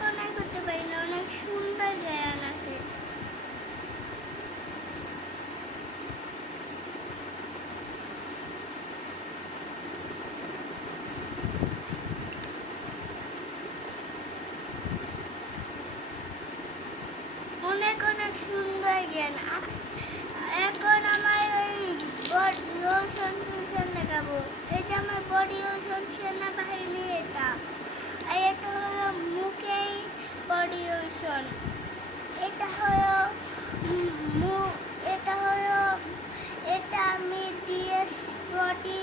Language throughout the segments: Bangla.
কল্পনাই করতে পারি না, অনেক সুন্দর জ্ঞান আছে। অনেক অনেক সুন্দর জ্ঞান। এখন আমার ওই বডি লোশন দেখাবো। এই যে আমার বডি লোশন সেনাবাহিনী, এটা আর এটা হলো মুখেই বডি লোশন। এটা হলো এটা আমি দিয়ে বডি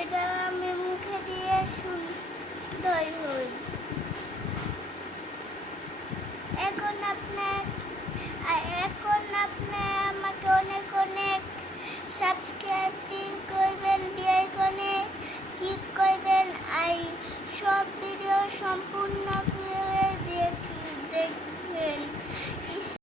এটা আমি মুখে দিয়ে সুন্দর হই।